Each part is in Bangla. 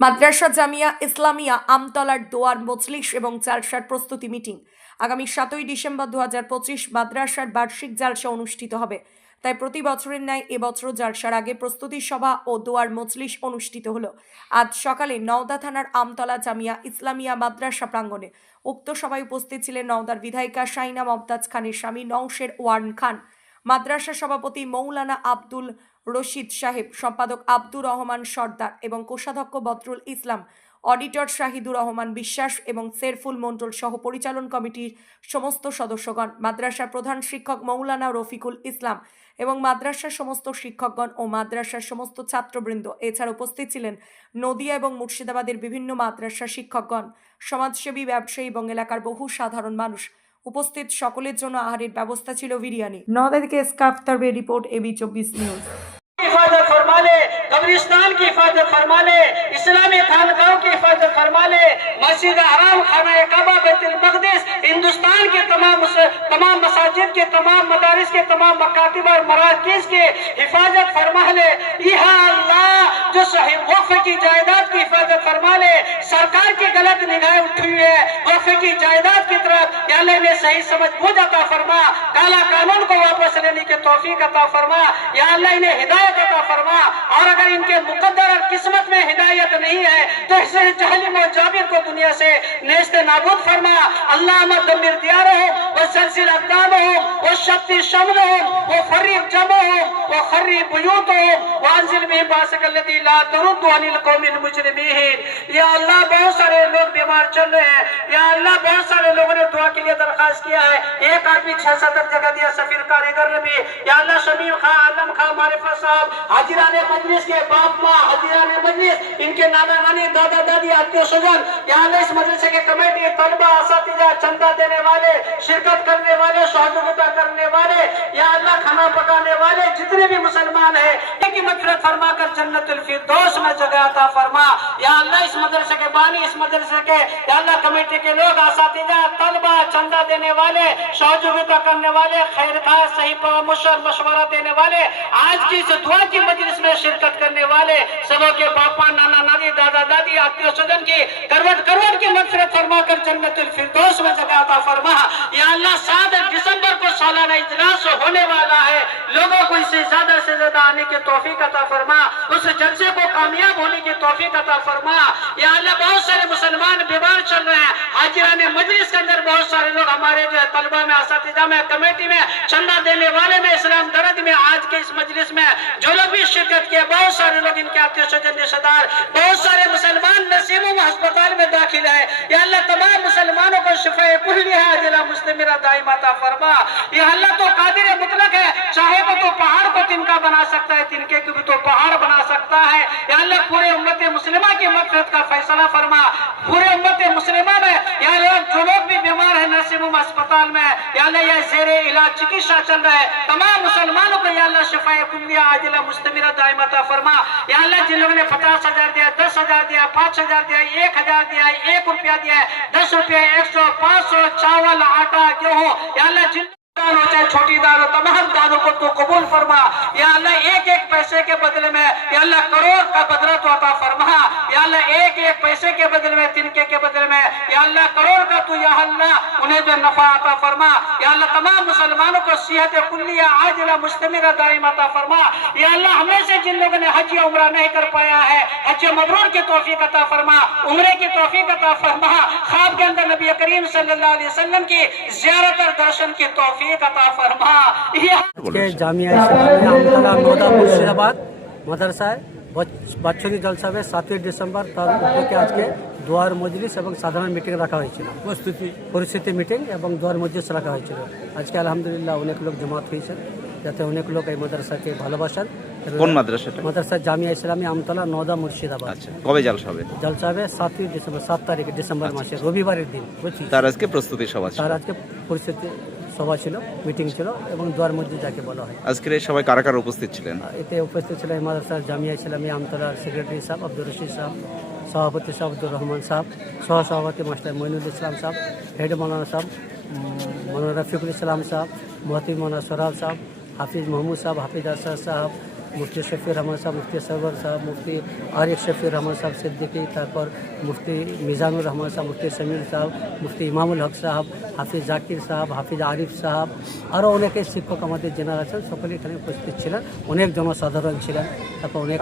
মাদ্রাসা জামিয়া ইসলামিয়া আমতলার দোয়ার মজলিস এবং জালসার প্রস্তুতি মিটিং। আগামী সাতই ডিসেম্বর দু হাজার পঁচিশ মাদ্রাসার বার্ষিক জালসা অনুষ্ঠিত হবে। তাই প্রতি বছরের ন্যায় এবছর জালসার আগে প্রস্তুতি সভা ও দোয়ার মজলিস অনুষ্ঠিত হলো। আজ সকালে নওদা থানার আমতলা জামিয়া ইসলামিয়া মাদ্রাসা প্রাঙ্গণে উক্ত সভায় উপস্থিত ছিলেন নওদার বিধায়িকা শাইনা মমতাজ খানের স্বামী নওশের ওয়ার্ন খান। মাদ্রাসা সভাপতি মৌলানা আব্দুল রশিদ সাহেব, সম্পাদক আব্দুর রহমান সর্দার এবং কোষাধ্যক্ষ বদরুল ইসলাম, অডিটর শাহিদুর রহমান বিশ্বাস এবং সেরফুল মণ্ডল সহ পরিচালন কমিটির সমস্ত সদস্যগণ, মাদ্রাসার প্রধান শিক্ষক মৌলানা রফিকুল ইসলাম এবং মাদ্রাসার সমস্ত শিক্ষকগণ ও মাদ্রাসার সমস্ত ছাত্রবৃন্দ। এছাড়া উপস্থিত ছিলেন নদিয়া এবং মুর্শিদাবাদের বিভিন্ন মাদ্রাসার শিক্ষকগণ, সমাজসেবী, ব্যবসায়ী এবং এলাকার বহু সাধারণ মানুষ। উপস্থিত সকলের জন্য আহারের ব্যবস্থা ছিল বিরিয়ানি নদিয়া থেকে স্কাফতারবে রিপোর্ট, এবি চব্বিশ নিউজ। فرما لے، قبرستان کی حفاظت فرما لے، اسلامی خانقاہوں کی حفاظت فرما لے۔ مسجد حرام، خانہ کعبہ، بیت المقدس، ہندوستان کے تمام تمام مساجد کے، تمام مدارس کے، تمام مکاتب اور مراکز کے حفاظت فرما لے۔ یہ اللہ جو صحیح وقف کی جائیداد کی حفاظت فرما لے، سرکار کی غلط نگاہیں اٹھی ہوئی ہے کی جائیداد کی طرف یا اللہ نے صحیح سمجھ بوجھ عطا فرما، کالا قانون کو واپس لینے کے توفیق عطا فرما، یا اللہ انہیں ہدایت عطا فرما۔ اور اگر ان کے مقدر اور قسمت میں ہدایت نہیں ہے، تو اسے جہلم و جابر کو دنیا سے نیست نابود فرما۔ اللہ دمیر دیا رہو وسلسل أقدامهم والشتي شملهم وخريب جمعهم وخريب بيوتهم وانزل بهم باسك الذي لا ترد عن القوم المجرمين یا اللہ بہت سارے لوگ بیمار چل رہے ہیں یا اللہ بہت سارے لوگوں نے دعا کے لیے درخواست کیا ہے ایک آدمی چھ ستر جگہ دیا سفیر کاریگر نے بھی یا اللہ شمیم خواہ عالم خواہ معرفہ صاحب حجران مجلس کے باپ ماں حجران مجلس ان کے نانا نانی دادا دادی آتیو سجن یا اللہ اس مدرسے کے کمیٹی طلبہ آساتی جا چندہ دینے والے شرکت شرکت کرنے والے سہجوگتا کرنے والے یا اللہ کھانا پکانے والے، جتنے بھی مسلمان ہیں کی مغفرت فرما کر جنت الفردوس میں جگہ عطا فرما۔ یا اللہ اس مدرسے کے بانی اس مدرسے کے، یا اللہ کمیٹی کے لوگ، اساتذہ، طلبہ، چندہ دینے والے سہجوگتا کرنے والے خیر کا صحیح پرامش مشور مشورہ دینے والے، آج کی اس دعا کی مجلس میں شرکت کرنے والے، سبوں کے باپا، نانا، نانی، دادا، دادی آتی کے سجن کی، کروٹ کروٹ کی مغفرت فرما کر جنت الفردوس میں جگہ عطا فرما۔ یا اللہ سات دسمبر کو سالانہ اجلاس ہونے والا ہے۔ لوگوں کو اسے زیادہ سے زیادہ آنے کے توفیق عطا فرما۔ اس جلسے کو کامیاب ہونے کے توفیق عطا فرما۔ یا اللہ بہت سارے مسلمان بیمار چل رہے ہیں۔ حاجران مجلس کے اندر بہت سارے ہمارے جو ہے طلبہ میں، اساتذہ میں، کمیٹی میں، چندہ دینے والے میں، اسلام درد میں، آج کے اس مجلس میں جو لوگ بھی شرکت کیا بہت سارے لوگ ان کے آتیشن سجن دار بہت سارے مسلمان نصیبوں میں ہسپتال میں داخل ہے یا اللہ تمام مسلمانوں کو شفا کلیہ عاجلہ مستمرہ دائمہ تا فرما۔ یا اللہ تو قادر مطلق ہے خانہ بنا سکتا ہے، تنکے کی بھی تو پہاڑ بنا سکتا ہے۔ یا اللہ، پورے امت مسلمہ کی مقصد کا فیصلہ فرما۔ پورے امت مسلمہ میں، یا اللہ، جو لوگ بھی بیمار ہیں، نرسنگ ہوم اسپتال میں، یا اللہ یہ زیر علاج چکیشہ چل رہے تمام مسلمانوں کو، یا اللہ شفا کمیہ عاجلہ مستمرہ دائم عطا فرما۔ یا اللہ، جن لوگ نے پتاس ہزار دیا، دس ہزار دیا، پانچ ہزار دیا، ایک ہزار دیا، ایک روپیہ دیا، دس روپیہ، ایک سو، پانچ سو، چاول، آٹا، گیہوں۔ یا اللہ، جن آسمان ہو چاہے چھوٹی دانوں تمام دانوں کو تو قبول فرما۔ یا اللہ ایک ایک پیسے کے بدلے میں یا اللہ کروڑ کا بدلہ تو عطا فرما۔ یا اللہ ایک ایک پیسے کے بدل میں تنکے کے بدل میں، یا اللہ کروڑ کا تو یا اللہ انہیں جو نفع عطا فرما، یا اللہ تمام مسلمانوں کو صحت کلیہ، عاجلہ، مستمرہ دائم عطا فرما، یا اللہ ہمیں سے جن لوگوں نے حج یا عمرہ نہیں کر پایا ہے، حج مبرور کی توفیق عطا فرما، عمرے کی توفیق عطا فرما، خواب کے اندر نبی کریم صلی اللہ علیہ وسلم کی زیارت اور درشن کی توفیق عطا فرما۔ جامعہ مدرسہ ہے۔ বাৎসরিক জলসা সাতই ডিসেম্বর তার উপলক্ষে আজকে দোয়ার মজলিস এবং সাধারণ মিটিং রাখা হয়েছিল। প্রস্তুতি পরিস্থিতি মিটিং এবং দোয়ার মজলিস রাখা হয়েছিল। আজকে আলহামদুলিল্লাহ অনেক লোক জমাত হয়েছেন যাতে অনেক লোক এই মাদ্রাসাকে ভালোবাসেন। কোন মাদ্রাসাটা? মাদ্রাসা জামিয়া ইসলামী আমতলা নদা মুর্শিদাবাদ। আচ্ছা কবে জালসা হবে জলসা হবে সাতই ডিসেম্বর সাত তারিখে ডিসেম্বর মাসে রবিবারের দিন বুঝছি তার আজকে প্রস্তুতি সভা তার আজকে পরিস্থিতি সভা ছিল মিটিং ছিল এবং দোয়ার মধ্যে যাকে বলা হয়। আজকের এই সবাই কারা কারা উপস্থিত ছিলেন? এতে উপস্থিত ছিলেন মাদ্রাসা জামিয়া ইসলামী আমতলার সেক্রেটারি সাহেব আব্দুর রশিদ সাহেব সভাপতি সাহেব আব্দুর রহমান সাহেব সহসভাপতি মাস্টার মইনুল ইসলাম সাহেব হেড মৌলানা সাহেব মৌলানা রফিকুল ইসলাম সাহেব মহতিব মৌলানা সোরাব সাহেব হাফিজ মাহমুদ সাহেব হাফিজ আসাদ সাহেব মুফতি শফির রহমান সাহেব, মুফতি সরবর সাহেব, মুফতি আরিফ শফির রহমান সাহেব সিদ্দিকী, তারপর মুফতি মিজানুর রহমান সাহেব, মুফতি সমীর সাহেব, মুফতি ইমামুল হক সাহেব, হাফিজ জাকির সাহেব, হাফিজ আরিফ সাহেব আরও অনেকে শিক্ষক আমাদের জেনার আছেন, সকলে এখানে উপস্থিত ছিলেন, অনেক জনসাধারণ ছিলেন, তারপর অনেক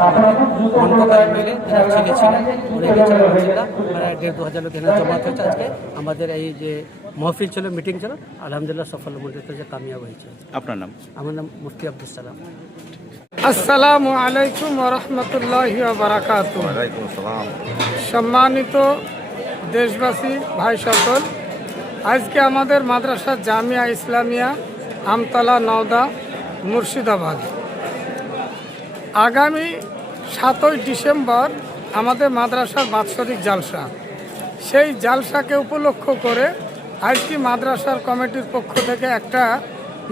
মিলে ছেলে ছিলেন, অনেকে ছিলেন প্রায় দেড় দু হাজার লোক এখানে জমা হয়েছে আজকে। আমাদের এই যে মহফিল ছিল মিটিং ছিল আলহামদুলিল্লাহ সফল যে কামিয়াব হয়েছে। আপনার নাম? আমার নাম মুফতি আব্দুল সালাম। আসসালামু আলাইকুম রহমতুল্লাহ বারাকাত সম্মানিত দেশবাসী ভাই সকল আজকে আমাদের মাদ্রাসা জামিয়া ইসলামিয়া আমতলা নওদা মুর্শিদাবাদ। আগামী সাতই ডিসেম্বর আমাদের মাদ্রাসার বাৎসরিক জালসা। সেই জালসাকে উপলক্ষ করে আজকে মাদ্রাসার কমিটির পক্ষ থেকে একটা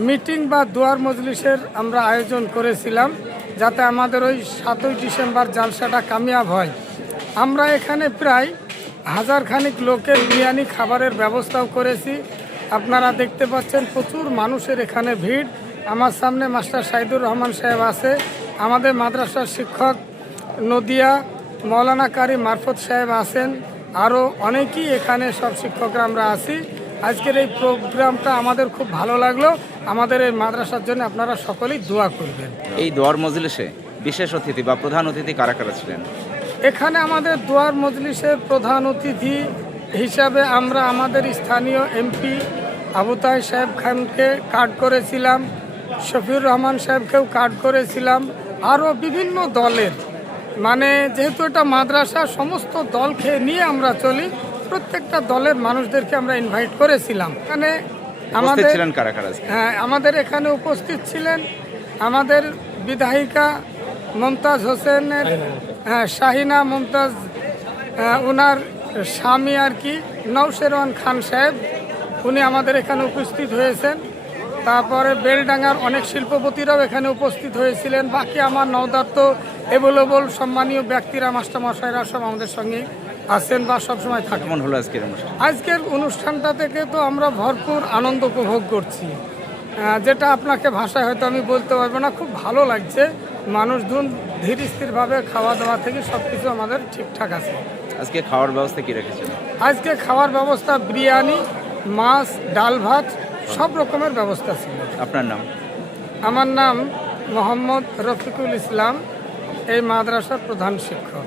মিটিং বা দুয়ার মজলিসের আমরা আয়োজন করেছিলাম, যাতে আমাদের ওই সাতই ডিসেম্বর জালসাটা কামিয়াব হয়। আমরা এখানে প্রায় হাজার খানিক লোকের বিরিয়ানি খাবারের ব্যবস্থাও করেছি। আপনারা দেখতে পাচ্ছেন প্রচুর মানুষের এখানে ভিড়। আমার সামনে মাস্টার সাইদুর রহমান সাহেব আছে, আমাদের মাদ্রাসার শিক্ষক নদিয়া মৌলানা কারি মারফত সাহেব আছেন। আরও অনেকেই এখানে সব শিক্ষকরা আমরা আছি। আজকের এই প্রোগ্রামটা আমাদের খুব ভালো লাগল। আমাদের এই মাদ্রাসার জন্য আপনারা সকলেই দোয়া করবেন। এই দোয়ার মজলিসে বিশেষ অতিথি বা প্রধান অতিথি কারা কারা ছিলেন? এখানে আমাদের দোয়ার মজলিসের প্রধান অতিথি হিসাবে আমরা আমাদের স্থানীয় এমপি আবু তাই সাহেব খানকে কার্ড করেছিলাম শফিউর রহমান সাহেবকেও কার্ড করেছিলাম আরও বিভিন্ন দলের মানে যেহেতু এটা মাদ্রাসা সমস্ত দলকে নিয়ে আমরা চলি প্রত্যেকটা দলের মানুষদেরকে আমরা ইনভাইট করেছিলাম। এখানে আমাদের ছিলেন কারা কারা? আজকে? হ্যাঁ আমাদের এখানে উপস্থিত ছিলেন আমাদের বিধায়িকা মমতাজ হোসেনের হ্যাঁ শাহিনা মমতাজ আহ, ওনার স্বামী আর কি নৌশেরওয়ান খান সাহেব উনি আমাদের এখানে উপস্থিত হয়েছেন। তারপরে বেলডাঙ্গার অনেক শিল্পপতিরাও এখানে উপস্থিত হয়েছিলেন। বাকি আমার নওদার তো এভেলেবল সম্মানীয় ব্যক্তিরা মাস্টারমশাইরা সব আমাদের সঙ্গে আছেন বা সবসময় থাকেন। কেমন হলো আজকের অনুষ্ঠান? আজকের অনুষ্ঠানটা থেকে তো আমরা ভরপুর আনন্দ উপভোগ করছি। যেটা আপনাকে ভাষায় হয়তো আমি বলতে পারব না খুব ভালো লাগছে। মানুষজন ধীর স্থিরভাবে খাওয়া দাওয়া থেকে সব কিছু আমাদের ঠিকঠাক আছে। আজকে খাওয়ার ব্যবস্থা কী রেখেছেন? আজকে খাওয়ার ব্যবস্থা বিরিয়ানি মাছ ডাল ভাত সব রকমের ব্যবস্থা ছিল। আপনার নাম? আমার নাম মোহাম্মদ রফিকুল ইসলাম। এই মাদ্রাসার প্রধান শিক্ষক।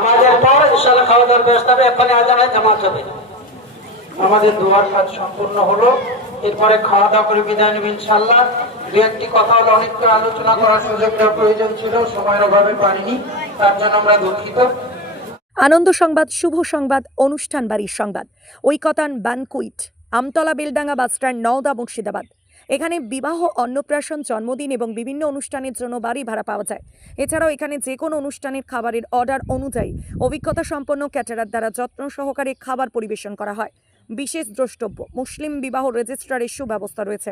আমাদের পর ইনশাল্লাহ খাওয়া দাওয়ার ব্যবস্থা এখানে আজান জামাত হবে। আমাদের দুয়ার কাজ সম্পূর্ণ হলো। এরপরে খাওয়া দাওয়া করে বিদায় নেব ইনশাল্লাহ দু একটি কথা হলো অনেক আলোচনা করার সুযোগটা প্রয়োজন ছিল, সময়ের অভাবে পারিনি, তার জন্য আমরা দুঃখিত। আনন্দ সংবাদ, শুভ সংবাদ, অনুষ্ঠান বাড়ির সংবাদ। Oikotan banquet, Amtala Beldanga bus stand Nowda Murshidabad. এখানে বিবাহ, অন্নপ্রাশন, জন্মদিন এবং বিভিন্ন অনুষ্ঠানের জন্য বাড়ি ভাড়া পাওয়া যায়। এছাড়াও এখানে যে কোনো অনুষ্ঠানের খাবারের অর্ডার অনুযায়ী অভিজ্ঞতা সম্পন্ন ক্যাটারার দ্বারা যত্ন সহকারে খাবার পরিবেশন করা হয়। বিশেষ দ্রষ্টব্য। মুসলিম বিবাহ রেজিস্ট্রারের সুব্যবস্থা রয়েছে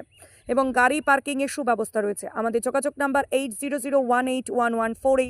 এবং গাড়ি পার্কিংয়ের সুব্যবস্থা রয়েছে। আমাদের যোগাযোগ number eight zero zero one eight one one four eight